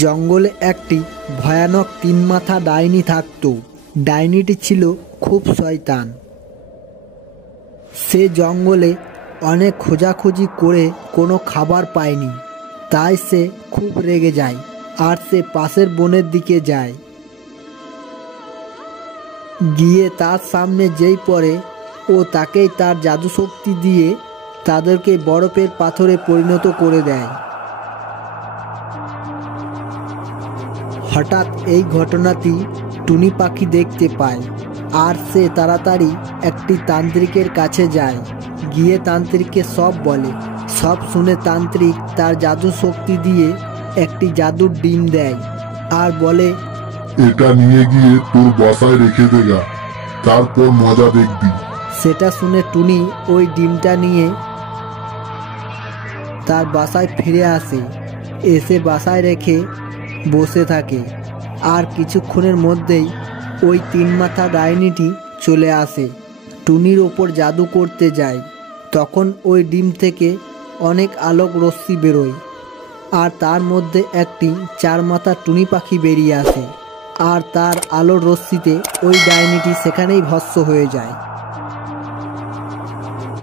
জঙ্গলে একটি ভয়ানক তিন মাথা ডাইনি থাকত। ডাইনিটি ছিল খুব শয়তান। সে জঙ্গলে অনেক খোঁজাখুঁজি করে কোনো খাবার পায়নি, তাই সে খুব রেগে যায় আর সে পাশের বনের দিকে যায়। গিয়ে তার সামনে যেই পড়ে ও তাকেই তার জাদু শক্তি দিয়ে তাদেরকে বরফের পাথরে পরিণত করে দেয়। হঠাৎ এই ঘটনাটি টুনি পাখি দেখতে পায় আর সে তাড়াতাড়ি একটি তান্ত্রিকের কাছে যায়। গিয়ে তান্ত্রিককে সব বলে। সব শুনে তান্ত্রিক তার জাদু শক্তি দিয়ে একটি জাদুর ডিম দেয় আর বলে, এটা নিয়ে গিয়ে তোর বাসায় রেখে দেগা, তারপর মজা দেখবি। সেটা শুনে টুনি ওই ডিমটা নিয়ে তার বাসায় ফিরে আসে। এসে বাসায় রেখে বসে থাকে আর কিছুক্ষণের মধ্যেই ওই তিন মাথা ডাইনিটি চলে আসে। টুনির ওপর জাদু করতে যায়। তখন ওই ডিম থেকে অনেক আলোক রশ্মি বেরোয় আর তার মধ্যে একটি চার মাথা টুনি পাখি বেরিয়ে আসে আর তার আলোর রশ্মিতে ওই ডাইনিটি সেখানেই ভস্ম হয়ে যায়।